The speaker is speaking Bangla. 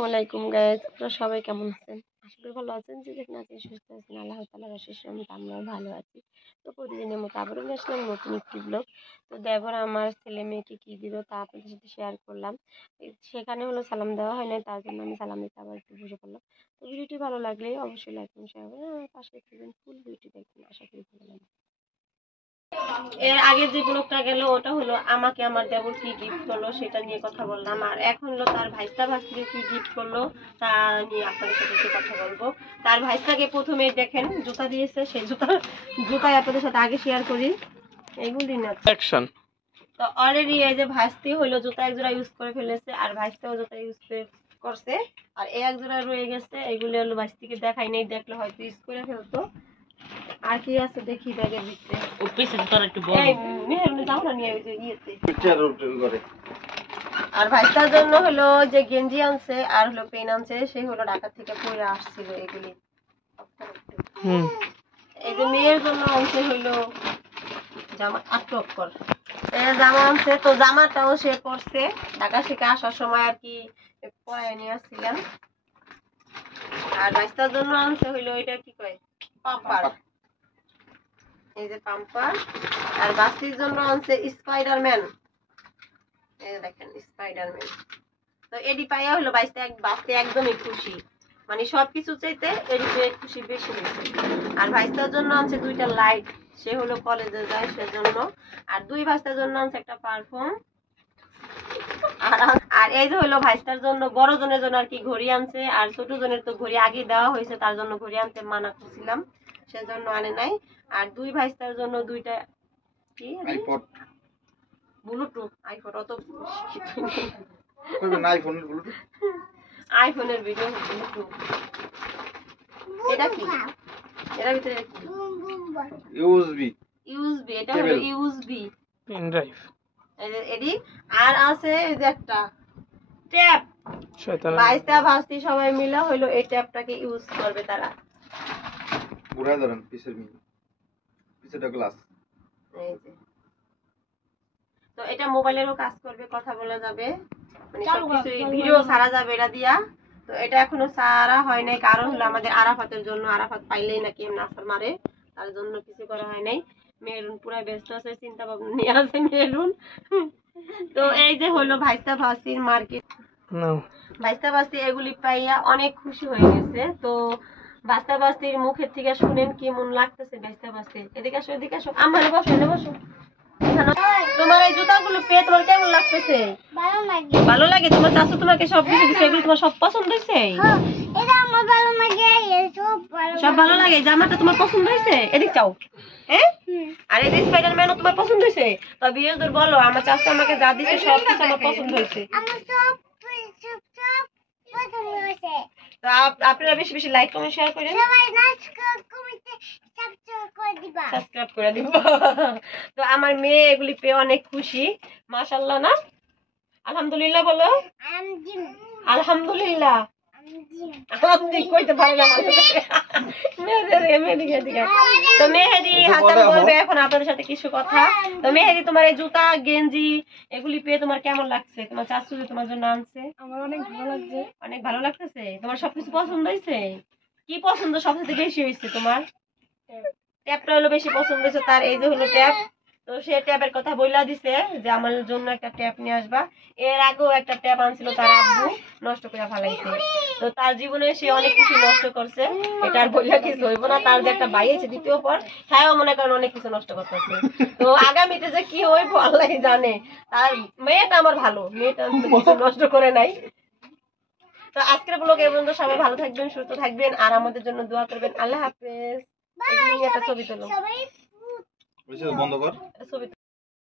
আসসালামু আলাইকুম গাইস, আপনারা সবাই কেমন আছেন? আশা করি ভালো আছেন। যে যেখানে আছেন সুস্থ আছেন, আল্লাহ তাআলার অশেষ রহমতে আমরাও ভালো আছি। তো প্রতিদিনের মতো আবারও নিয়ে আসলাম নতুন একটি ব্লগ। তো দেবর আমার ছেলে মেয়েকে কি দিল তা আপনাদের সাথে শেয়ার করলাম। সেখানে হলো সালাম দেওয়া হয় না, তার জন্য আমি সালাম দিতে আবার একটু বসে পড়লাম। তো ভিডিওটি ভালো লাগলে অবশ্যই লাইক এবং শেয়ার করবেন। আমার পাশে থাকবেন, ফুল ভিডিওটি দেখবেন, আশা করি ভালো লাগবে। এর আগে যে ব্লগটা গেল ওটা হলো আমাকে আমার দেবর কি গিফট করলো সেটা নিয়ে কথা বললাম, আর এখন হলো তার ভাইস্তা ভাস্তিকে কি গিফট করলো তা নিয়ে আপনাদের সাথে একটু কথা বলবো। তার ভাইস্তাকে প্রথমে দেখেন জুতা দিয়েছে, সেই জুতাই আপনাদের সাথে আগে শেয়ার করি। এইগুলি না অ্যাকশন। তো অলরেডি এই যে ভাস্তি হলো জুতা এক জোড়া ইউজ করে ফেলেছে, আর ভাইস্তাও জুতা ইউজ করছে, আর এই এক জোড়া রয়ে গেছে। এইগুলি হলো ভাস্তিকে দেখাই নেই, দেখলে হয়তো ইউজ করে ফেলতো। আর কি আছে দেখি ব্যাগের ভিতরে। ও পিছনে তোর একটু বড় এই মেহেরুনে যাও না নিয়ে ওই যে ইয়েতে পিকচার রোটেল করে। আর ভাইটার জন্য হলো যে গেঞ্জি আনছে আর হলো পেন আনছে, সেই হলো ঢাকা থেকে পরে আসছিল এগুলি। এই যে মেয়ের জন্য আনছে হলো জামা আটকর, এই জামা আনছে। তো জামাটাও সে পরছে ঢাকা থেকে আসার সময় আর কি পরে নিয়ে আসছিলাম। আর ভাইটার জন্য আনছে হলো এটা কি কয় পাম্পার, এই যে পাম্পার। আর বাস্তির জন্য আনছে স্পাইডারম্যান, এই দেখেন স্পাইডারম্যান। তো এডি পাইয়া হলো বাস্তি একদমই খুশি, মানে সবকিছু চাইতে এডিতে খুশি বেশি হয়েছে। আর ভাইস্তার জন্য আনছে দুইটা লাইট, সে হলো কলেজে যায় সেজন্য। আর দুই ভাইস্তার জন্য আনছে একটা পারফিউম। আর এই যে হলো ভাইস্তার জন্য বড় জনের জন্য আর কি ঘড়ি আনছে, আর ছোট জনের তো ঘড়ি আগে দেওয়া হয়েছে, তার জন্য ঘড়ি আনতে মানা করছিলাম, সেজন্য আনে নাই। আর দুই ভাইস্তার জন্য দুইটা কি আইপড ব্লুটুথ, আইপড অত কইবেন আইফোনের ব্লুটুথ, আইফোনের ভিডিও ব্লুটুথ। এটা কি এর ভিতরে কি ইউএসবি, এটা হলো ইউএসবি পেন ড্রাইভ। এডি আর আছে এই যে একটা ট্যাপ, শয়তান ভাইস্তা ভাস্তি সবাই মিলে হলো এই ট্যাপটাকে ইউজ করবে তারা। ঘুরায় ধরেন পিছেটা গ্লাস, এই যে। তো এটা মোবাইলেরও কাজ করবে, কথা বলা যাবে, মানে সবকিছু ভিডিও ছাড়া যাবে এটা দিয়া। তো এটা এখনো ছাড়া হয় নাই, কারণ হলো আমাদের আরাফাতের জন্য, আরাফাত পাইলেই নাকি এমনি আসার মারে, তার জন্য কিছু করা হয় নাই। মেরুন পুরা ব্যস্ত আছে, চিন্তা ভাবনা নিয়ে আছে মেরুন। তো এই যে হলো ভাইস্তা ভাস্তির মার্কেট, ভাইস্তা ভাস্তি এগুলি পাইয়া অনেক খুশি হয়ে গেছে। তো ভাইস্তা ভাস্তির মুখের থেকে শুনেন কেমন লাগতেছে ভাইস্তা ভাস্তি। এদিকে আসো, এদিকে আসো, আমার বসো, এনে বসো। তোমার এই জুতাগুলো পেয়ে তোমার কেমন লাগতেছে? ভালো লাগে। তোমার চাচু তোমাকে সব কিছু দিছে, এগুলো তোমার সব পছন্দ হয়েছে? এটা আমার ভালো লাগে, সব ভালো লাগে। জামাটা তোমার পছন্দ হয়েছে? এদিক চাও, হ্যাঁ। আর এই স্পাইডারম্যানও তোমার পছন্দ হয়েছে? তবে বিয়েদের বলো আমার চাচু আমাকে যা দিছে সব কিছু আমার পছন্দ হয়েছে। তো আপনারা বেশি বেশি লাইক কমেন্ট শেয়ার করেন, সাবস্ক্রাইব করে দিবা। তো আমার মেয়ে এগুলি পেয়ে অনেক খুশি, মাশাআল্লাহ না? আলহামদুলিল্লাহ বলো। আলহামদুলিল্লাহ কইতে পারে না। তো মেহেদি হাসান বলবে এখন আপনাদের সাথে কিছু কথা। তো মেহেদি তোমার এই জুতা গেঞ্জি এগুলি পেয়ে তোমার কেমন লাগছে? তোমার চাচু তোমার জন্য আনছে, আমার অনেক ভালো লাগছে। অনেক ভালো লাগতেছে? তোমার সবকিছু পছন্দ হয়েছে? কি পছন্দ সবচেয়ে বেশি হয়েছে তোমার? ট্যাপটা হলো বেশি পছন্দ হয়েছে তার, এই যে হলো ট্যাপ। তো সে ট্যাপের কথা বইলা দিছে যে আমার জন্য একটা ট্যাপ নিয়ে আসবা। এর আগেও একটা ট্যাপ আনছিল তার আব্বু, নষ্ট করে ফেলাইছে। তো তার জীবনে সে অনেক কিছু নষ্ট করছে, এটা আর বইলা কিছু হইব না। তার যে একটা ভাই আছে দ্বিতীয় পর, হ্যাঁ মনে করেন অনেক কিছু নষ্ট করতেছে। তো আগামীতে যে কি হইব আল্লাহ জানে। তার মেয়েটা আমার ভালো, মেয়েটা কিছু নষ্ট করে নাই। তো আজকের ব্লগ এই পর্যন্ত। সবাই ভালো থাকবেন, সুস্থ থাকবেন, আর আমাদের জন্য দোয়া করবেন। আল্লাহ হাফেজ। একটা ছবি তোলো, বন্ধ কর ছবি।